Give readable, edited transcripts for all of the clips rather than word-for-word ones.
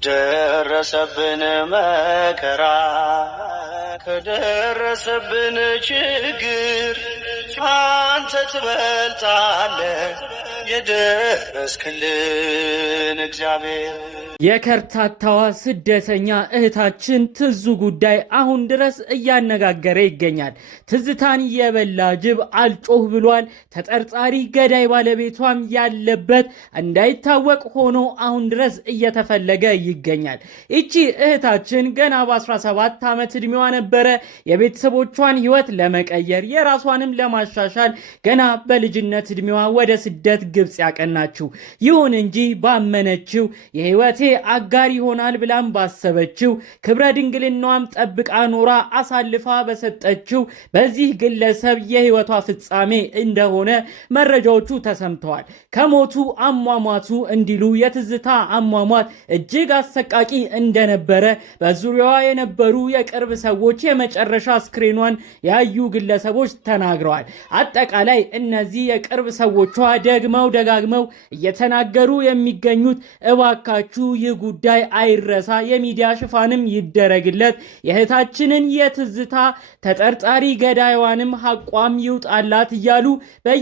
ከደረሰብን መከራ ከደረሰብን ችግር አንተ ትበልጣለህ የደረስክልን እግዚአብሔር። የከርታታዋ ስደተኛ እህታችን ትዙ ጉዳይ አሁን ድረስ እያነጋገረ ይገኛል። ትዝታን የበላ ጅብ አልጮህ ብሏል። ተጠርጣሪ ገዳይ ባለቤቷም ያለበት እንዳይታወቅ ሆኖ አሁን ድረስ እየተፈለገ ይገኛል። ይቺ እህታችን ገና በ17 ዓመት ዕድሜዋ ነበረ የቤተሰቦቿን ሕይወት ለመቀየር የራሷንም ለማሻሻል ገና በልጅነት ዕድሜዋ ወደ ስደት ግብጽ ያቀናችው። ይሁን እንጂ ባመነችው የሕይወቴ አጋር ይሆናል ብላም ባሰበችው ክብረ ድንግልናዋም ጠብቃ ኖራ አሳልፋ በሰጠችው በዚህ ግለሰብ የሕይወቷ ፍጻሜ እንደሆነ መረጃዎቹ ተሰምተዋል። ከሞቱ አሟሟቱ እንዲሉ የትዝታ አሟሟት እጅግ አሰቃቂ እንደነበረ በዙሪያዋ የነበሩ የቅርብ ሰዎች የመጨረሻ አስክሬኗን ያዩ ግለሰቦች ተናግረዋል። አጠቃላይ እነዚህ የቅርብ ሰዎቿ ደጋግመው እየተናገሩ የሚገኙት እባካችሁ ይህ ጉዳይ አይረሳ፣ የሚዲያ ሽፋንም ይደረግለት፣ የእህታችንን የትዝታ ተጠርጣሪ ገዳይዋንም ሐቋም ይውጣላት እያሉ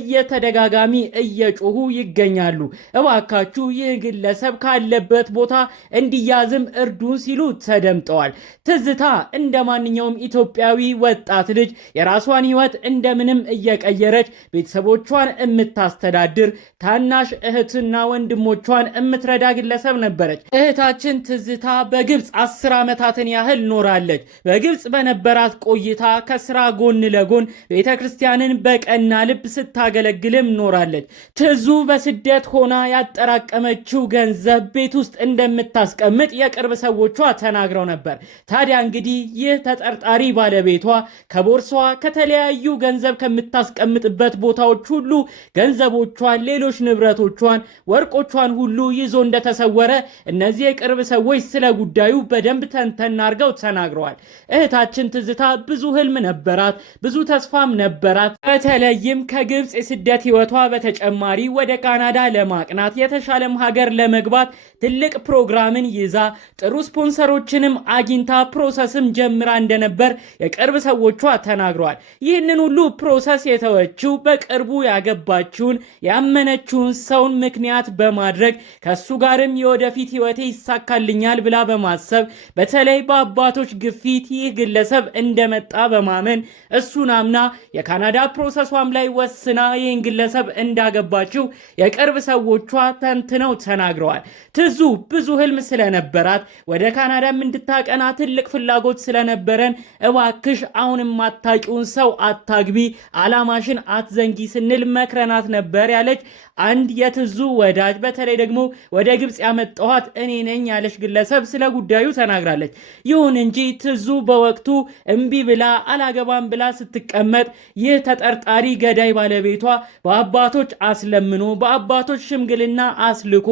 በየተደጋጋሚ እየጮሁ ይገኛሉ። እባካችሁ ይህ ግለሰብ ካለበት ቦታ እንዲያዝም እርዱን ሲሉ ተደምጠዋል። ትዝታ እንደ ማንኛውም ኢትዮጵያዊ ወጣት ልጅ የራሷን ሕይወት እንደምንም እየቀየረች ቤተሰቦቿን የምታስተዳድር ታናሽ እህትና ወንድሞቿን የምትረዳ ግለሰብ ነበረች። እህታችን ትዝታ በግብጽ 10 ዓመታትን ያህል ኖራለች። በግብጽ በነበራት ቆይታ ከስራ ጎን ለጎን ቤተክርስቲያንን በቀና ልብ ስታገለግልም ኖራለች። ትዙ በስደት ሆና ያጠራቀመችው ገንዘብ ቤት ውስጥ እንደምታስቀምጥ የቅርብ ሰዎቿ ተናግረው ነበር። ታዲያ እንግዲህ ይህ ተጠርጣሪ ባለቤቷ ከቦርሳዋ ከተለያዩ ገንዘብ ከምታስቀምጥበት ቦታዎች ሁሉ ገንዘቦቿን፣ ሌሎች ንብረቶቿን፣ ወርቆቿን ሁሉ ይዞ እንደተሰወረ እነዚህ የቅርብ ሰዎች ስለ ጉዳዩ በደንብ ተንተን አድርገው ተናግረዋል። እህታችን ትዝታ ብዙ ህልም ነበራት፣ ብዙ ተስፋም ነበራት። በተለይም ከግብጽ የስደት ህይወቷ በተጨማሪ ወደ ካናዳ ለማቅናት የተሻለም ሀገር ለመግባት ትልቅ ፕሮግራምን ይዛ ጥሩ ስፖንሰሮችንም አግኝታ ፕሮሰስም ጀምራ እንደነበር የቅርብ ሰዎቿ ተናግረዋል። ይህንን ሁሉ ፕሮሰስ የተወችው በቅርቡ ያገባችውን ያመነችውን ሰውን ምክንያት በማድረግ ከሱ ጋርም የወደፊት ህይወቴ ይሳካልኛል ብላ በማሰብ በተለይ በአባቶች ግፊት ይህ ግለሰብ እንደመጣ በማመን እሱን አምና የካናዳ ፕሮሰሷም ላይ ወስና ይህን ግለሰብ እንዳገባችው የቅርብ ሰዎቿ ተንትነው ተናግረዋል። ትዙ ብዙ ህልም ስለነበራት ወደ ካናዳም እንድታቀና ትልቅ ፍላጎት ስለነበረን እባክሽ አሁን የማታውቂውን ሰው አታግቢ፣ አላማሽን አትዘንጊ ስንል መክረናት ነበር ያለች አንድ የትዙ ወዳጅ በተለይ ደግሞ ወደ ግብጽ ያመጣኋት እኔ ነኝ ያለች ግለሰብ ስለ ጉዳዩ ተናግራለች። ይሁን እንጂ ትዙ በወቅቱ እምቢ ብላ አላገባም ብላ ስትቀመጥ ይህ ተጠርጣሪ ገዳይ ባለቤቷ በአባቶች አስለምኖ በአባቶች ሽምግልና አስልኮ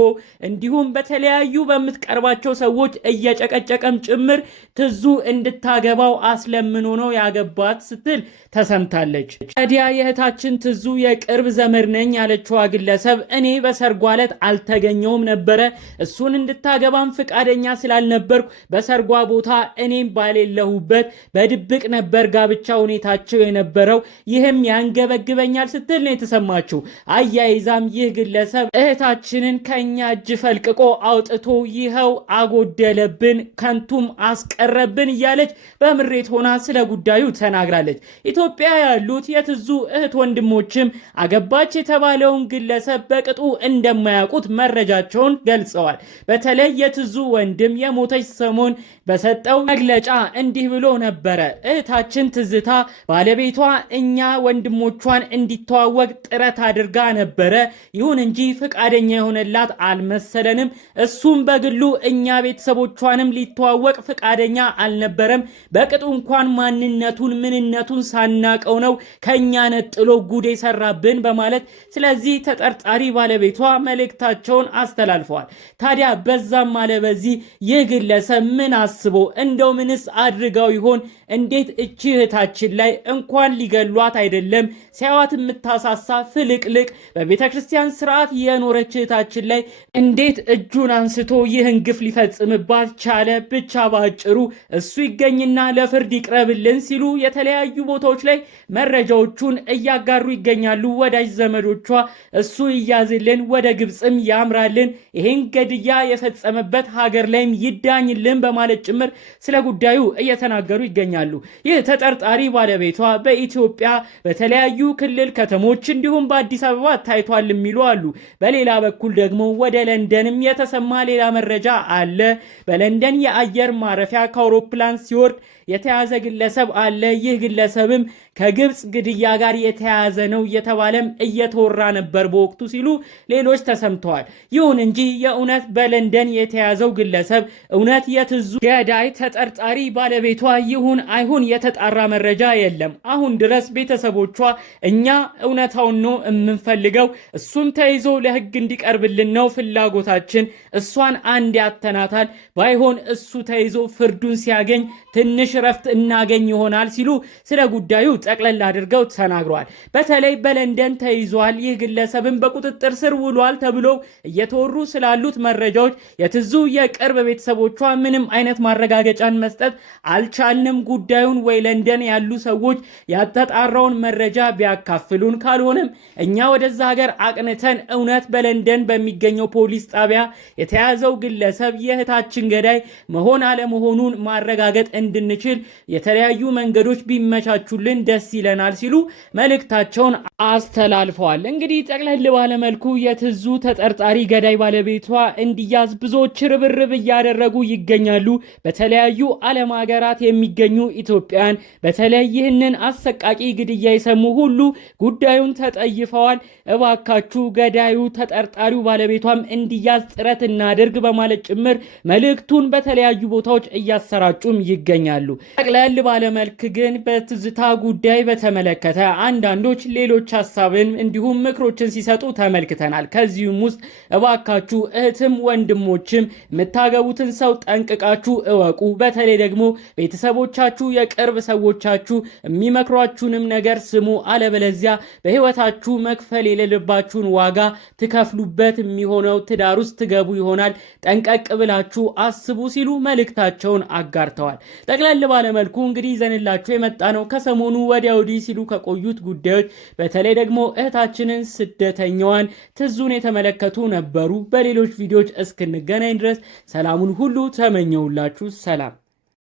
እንዲሁም በተለያዩ በምትቀርባቸው ሰዎች እየጨቀጨቀም ጭምር ትዙ እንድታገባው አስለምኖ ነው ያገባት ስትል ተሰምታለች። ታዲያ የእህታችን ትዙ የቅርብ ዘመድ ነኝ ያለችዋ ግለሰብ እኔ በሰርጓ ዕለት አልተገኘውም ነበረ፣ እሱን እንድታገባም ፍቃደኛ ስላልነበርኩ በሰርጓ ቦታ እኔም ባሌለሁበት በድብቅ ነበር ጋብቻ ሁኔታቸው የነበረው፣ ይህም ያንገበግበኛል ስትል ነው የተሰማችው። አያይዛም ይህ ግለሰብ እህታችንን ከኛ እጅ ፈልቅቆ አውጥቶ ይኸው አጎደለብን፣ ከንቱም አስቀረብን እያለች በምሬት ሆና ስለ ጉዳዩ ተናግራለች። ኢትዮጵያ ያሉት የትዙ እህት ወንድሞችም አገባች የተባለውን ግለሰብ በቅጡ እንደማያውቁት መረጃቸውን ገልጸዋል። በተለይ የትዙ ወንድም የሞተች ሰሞን በሰጠው መግለጫ እንዲህ ብሎ ነበረ። እህታችን ትዝታ ባለቤቷ እኛ ወንድሞቿን እንዲተዋወቅ ጥረት አድርጋ ነበረ። ይሁን እንጂ ፍቃደኛ የሆነላት አልመሰለንም። እሱም በግሉ እኛ ቤተሰቦቿንም ሊተዋወቅ ፍቃደኛ አልነበረም። በቅጡ እንኳን ማንነቱን ምንነቱን ሳናቀው ነው ከኛ ነጥሎ ጉድ የሰራብን በማለት ስለዚህ ተጠርጣሪ ተጠርጣሪ ባለቤቷ መልእክታቸውን አስተላልፈዋል። ታዲያ በዛም አለ በዚህ ይህ ግለሰብ ምን አስቦ እንደው ምንስ አድርጋው ይሆን? እንዴት እቺ እህታችን ላይ እንኳን ሊገሏት አይደለም ሲያዋት የምታሳሳ ፍልቅልቅ በቤተ ክርስቲያን ስርዓት የኖረች እህታችን ላይ እንዴት እጁን አንስቶ ይህን ግፍ ሊፈጽምባት ቻለ? ብቻ ባጭሩ እሱ ይገኝና ለፍርድ ይቅረብልን ሲሉ የተለያዩ ቦታዎች ላይ መረጃዎቹን እያጋሩ ይገኛሉ። ወዳጅ ዘመዶቿ እሱ ይያዝልን፣ ወደ ግብፅም ያምራልን፣ ይሄን ገድያ የፈጸመበት ሀገር ላይም ይዳኝልን በማለት ጭምር ስለ ጉዳዩ እየተናገሩ ይገኛሉ። ይህ ተጠርጣሪ ባለቤቷ በኢትዮጵያ በተለያዩ ክልል ከተሞች እንዲሁም በአዲስ አበባ ታይቷል የሚሉ አሉ። በሌላ በኩል ደግሞ ወደ ለንደንም የተሰማ ሌላ መረጃ አለ። በለንደን የአየር ማረፊያ ከአውሮፕላን ሲወርድ የተያዘ ግለሰብ አለ። ይህ ግለሰብም ከግብፅ ግድያ ጋር የተያዘ ነው እየተባለም እየተወራ ነበር በወቅቱ ሲሉ ሌሎች ተሰምተዋል። ይሁን እንጂ የእውነት በለንደን የተያዘው ግለሰብ እውነት የትዙ ገዳይ ተጠርጣሪ ባለቤቷ ይሁን አይሁን የተጣራ መረጃ የለም። አሁን ድረስ ቤተሰቦቿ እኛ እውነታውን ነው የምንፈልገው፣ እሱም ተይዞ ለሕግ እንዲቀርብልን ነው ፍላጎታችን፣ እሷን አንድ ያተናታል፣ ባይሆን እሱ ተይዞ ፍርዱን ሲያገኝ ትንሽ ረፍት እናገኝ ይሆናል ሲሉ ስለ ጉዳዩ ጠቅለል አድርገው ተናግረዋል። በተለይ በለንደን ተይዟል፣ ይህ ግለሰብን በቁጥጥር ስር ውሏል ተብሎ እየተወሩ ስላሉት መረጃዎች የትዙ የቅርብ ቤተሰቦቿ ምንም አይነት ማረጋገጫን መስጠት አልቻልንም፣ ጉዳዩን ወይ ለንደን ያሉ ሰዎች ያተጣራውን መረጃ ቢያካፍሉን፣ ካልሆነም እኛ ወደዛ ሀገር አቅንተን እውነት በለንደን በሚገኘው ፖሊስ ጣቢያ የተያዘው ግለሰብ የእህታችን ገዳይ መሆን አለመሆኑን ማረጋገጥ እንድንችል የተለያዩ መንገዶች ቢመቻቹልን ደስ ይለናል ሲሉ መልእክታቸውን አስተላልፈዋል። እንግዲህ ጠቅለል ባለመልኩ የትዙ ተጠርጣሪ ገዳይ ባለቤቷ እንዲያዝ ብዙዎች ርብርብ እያደረጉ ይገኛሉ። በተለያዩ ዓለም ሀገራት የሚገኙ ኢትዮጵያን በተለይ ይህንን አሰቃቂ ግድያ የሰሙ ሁሉ ጉዳዩን ተጠይፈዋል። እባካችሁ ገዳዩ ተጠርጣሪው ባለቤቷም እንዲያዝ ጥረት እናድርግ በማለት ጭምር መልእክቱን በተለያዩ ቦታዎች እያሰራጩም ይገኛሉ። ጠቅለል ባለመልክ ግን በትዝታ ጉዳይ በተመለከተ አንዳንዶች ሌሎች ሐሳብን እንዲሁም ምክሮችን ሲሰጡ ተመልክተናል። ከዚህም ውስጥ እባካችሁ እህትም ወንድሞችም የምታገቡትን ሰው ጠንቅቃችሁ እወቁ። በተለይ ደግሞ ቤተሰቦቻችሁ፣ የቅርብ ሰዎቻችሁ የሚመክሯችሁንም ነገር ስሙ። አለበለዚያ በህይወታችሁ መክፈል የሌለባችሁን ዋጋ ትከፍሉበት የሚሆነው ትዳር ውስጥ ትገቡ ይሆናል። ጠንቀቅ ብላችሁ አስቡ ሲሉ መልእክታቸውን አጋርተዋል። ጠቅለል ባለመልኩ እንግዲህ ይዘንላችሁ የመጣ ነው ከሰሞኑ ወዲያ ወዲህ ሲሉ ከቆዩት ጉዳዮች በተለይ ደግሞ እህታችንን ስደተኛዋን ትዙን የተመለከቱ ነበሩ። በሌሎች ቪዲዮዎች እስክንገናኝ ድረስ ሰላሙን ሁሉ ተመኘውላችሁ። ሰላም።